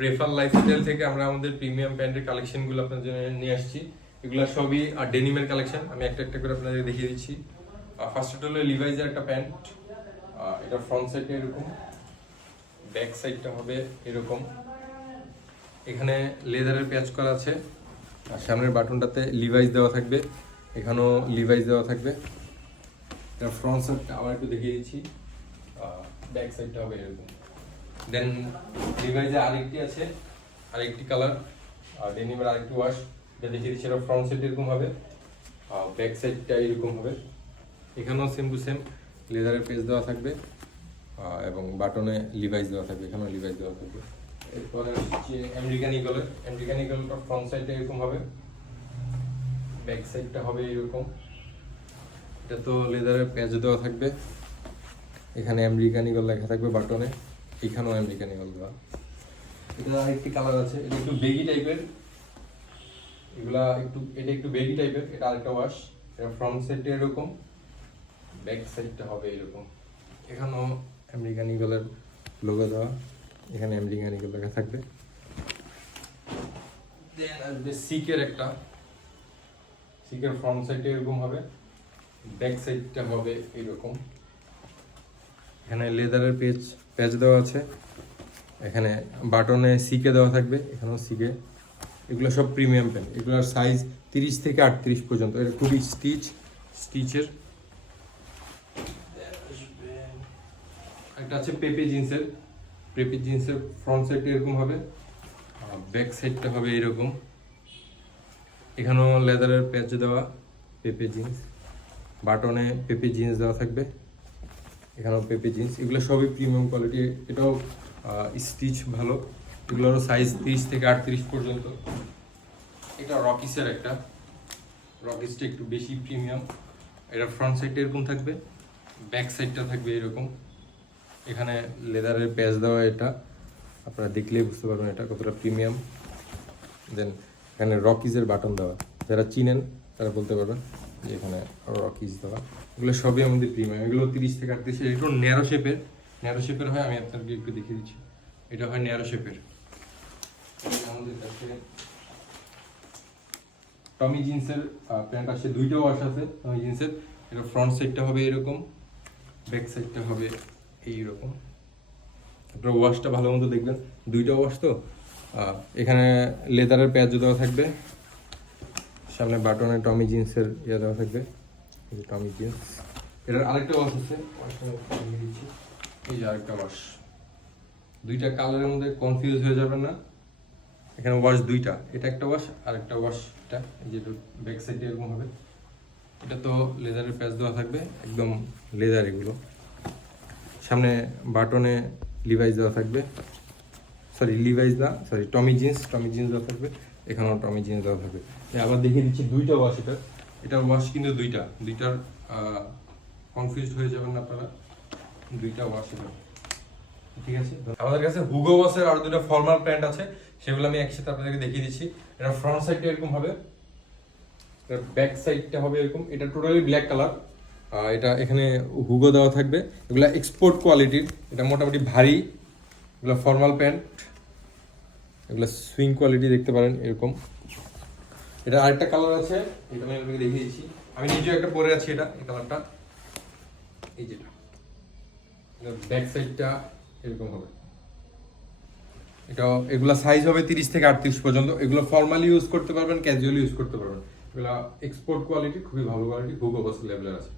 Prefer lifestyle থেকে আমরা আমাদের প্রিমিয়াম প্যান্টের কালেকশনগুলো আপনাদের জন্য নিয়ে আসছি। এগুলো সবই ডেনিমের কালেকশন। আমি একটা একটা করে আপনাদের দেখিয়ে দিচ্ছি। ফার্স্ট হলো লিভাইজের একটা প্যান্ট। এটা ফ্রন্ট সাইডে এরকম, ব্যাক সাইডটা হবে এরকম। এখানে লেদারের প্যাচ করা আছে, আর সামনের বাটনটাতে লিভাইজ দেওয়া থাকবে, এখানেও লিভাইজ দেওয়া থাকবে। এটা ফ্রন্ট সাইডটা আবার একটু দেখিয়ে দিচ্ছি, ব্যাক সাইডটা হবে এরকম। দেন লিভাইজে আরেকটি আছে, আরেকটি কালার, আর ডেনিমের আরেকটি ওয়াশ, এটা দেখিয়ে দিচ্ছি। এটা ফ্রন্ট সাইড এরকম হবে, ব্যাক সাইডটা এরকম হবে। এখানেও সেম টু সেম লেদারের পেজ দেওয়া থাকবে, এবং বাটনে লিভাইজ দেওয়া থাকবে, এখানেও লিভাইজ দেওয়া থাকবে। এরপরে হচ্ছে আমেরিকান ইগলটা ফ্রন্ট সাইডটা এরকম হবে, ব্যাক সাইডটা হবে এরকম। এটা তো লেদারের প্যাচ দেওয়া থাকবে, এখানে আমেরিকান ইগল লেখা থাকবে বাটনে, এখানেও আমেরিকান ইগল দেওয়া। এটা আরেকটি কালার আছে, এটা একটু বেগি টাইপের, এটা একটু বেগি টাইপের। এটা আরেকটা ওয়াশ। এটা ফ্রন্ট সাইডটা এরকম, ব্যাক সাইডটা হবে এরকম। এখানেও আমেরিকান ইগলের লোগো দেওয়া, এখানে আমেরিকান ইগল লেখা থাকবে। দেন আসবে সিকের ফ্রন্ট সাইডটা এরকম হবে, ব্যাক সাইডটা হবে এরকম। এখানে লেদারের প্যাচ দেওয়া আছে, এখানে বাটনে সিকে দেওয়া থাকবে, এখানেও সিকে। এগুলো সব প্রিমিয়াম প্যান্ট, এগুলোর সাইজ 30 থেকে 38 পর্যন্ত। এটা খুবই স্টিচের। একটা আছে পেপে জিন্সের ফ্রন্ট সাইডটা এরকম হবে, ব্যাক সাইডটা হবে এরকম। এখানেও লেদারের প্যাচ দেওয়া, পেপে জিন্স, বাটনে পেপে জিন্স দেওয়া থাকবে, এখানেও পেপে জিন্স। এগুলো সবই প্রিমিয়াম কোয়ালিটি, এটাও স্টিচ ভালো। এগুলোরও সাইজ 30 থেকে 38 পর্যন্ত। এটা রকিসটা একটু বেশি প্রিমিয়াম। এটা ফ্রন্ট সাইডটা এরকম থাকবে, ব্যাক সাইডটা থাকবে এরকম। এখানে লেদারের প্যাচ দেওয়া, এটা আপনারা দেখলেই বুঝতে পারবেন এটা কতটা প্রিমিয়াম। দেন এখানে রকিজের বাটন দেওয়া, যারা চিনেন তারা বলতে পারবেন যে এখানে রকিজ দেওয়া। এগুলো সবই আমাদের প্রিমিয়াম। এগুলো 30 থেকে 38। একটু ন্যারো শেপের হয়, আমি আপনাকে একটু দেখিয়ে দিচ্ছি। এটা হয় ন্যারো শেপের। আমাদের কাছে টমি জিন্সের প্যান্ট আসছে, দুইটা ওয়াশ আছে টমি জিন্সের। এটা ফ্রন্ট সাইডটা হবে এরকম, ব্যাক সাইডটা হবে এইরকম। আপনার ওয়াশটা ভালো মতো দেখবেন, দুইটা ওয়াশ তো। এখানে লেদারের প্যাচ দেওয়া থাকবে, সামনে বাটনে টমি জিন্সের দেওয়া থাকবে, টমি জিন্স। এটার আরেকটা ওয়াশ আছে, এই যে আরেকটা ওয়াশ। দুইটা কালারের মধ্যে কনফিউজ হয়ে যাবেন না, এখানে ওয়াশ দুইটা, এটা একটা ওয়াশ আর একটা ওয়াশ। এটা এই যে ব্যাক সাইডে এরকম হবে। এটা তো লেদারের প্যাচ দেওয়া থাকবে, একদম লেদার এগুলো। সামনে বাটনে লিভাইজ দেওয়া থাকবে, টমি জিন্স দেওয়া থাকবে, এখানেও টমি জিন্স দেওয়া থাকবে। আবার দেখিয়ে দিচ্ছি দুইটা ওয়াশ। এটার ওয়াশ কিন্তু দুইটার কনফিউজ হয়ে যাবেন না আপনারা, দুইটা ওয়াশ এটা। ঠিক আছে, আমাদের কাছে হুগো বসের আর দুটো ফর্মাল প্যান্ট আছে, সেগুলো আমি একসাথে আপনাদেরকে দেখিয়ে দিচ্ছি। এটা ফ্রন্ট সাইডটা এরকম হবে, এটার ব্যাক সাইডটা হবে এরকম। এটা টোটালি ব্ল্যাক কালার, এটা এখানে হুগো দেওয়া থাকবে। এগুলো এক্সপোর্ট কোয়ালিটির, এটা মোটামুটি ভারী। এগুলো ফর্মাল প্যান্ট, এগুলো সুইং কোয়ালিটি দেখতে পারেন এরকম। এটা আরেকটা কালার আছে, এটা আমি আপনাকে দেখিয়ে দিচ্ছি। আমি নিজেও একটা পরে আছি, এই কালারটা, এই যেটা। ব্যাক সাইডটা এরকম হবে। এগুলা সাইজ হবে 30 থেকে 38 পর্যন্ত। এগুলো ফর্মালি ইউজ করতে পারবেন, ক্যাজুয়ালি ইউজ করতে পারবেন। এগুলো এক্সপোর্ট কোয়ালিটি, খুবই ভালো কোয়ালিটি, হুগো বস লেভেলের আছে।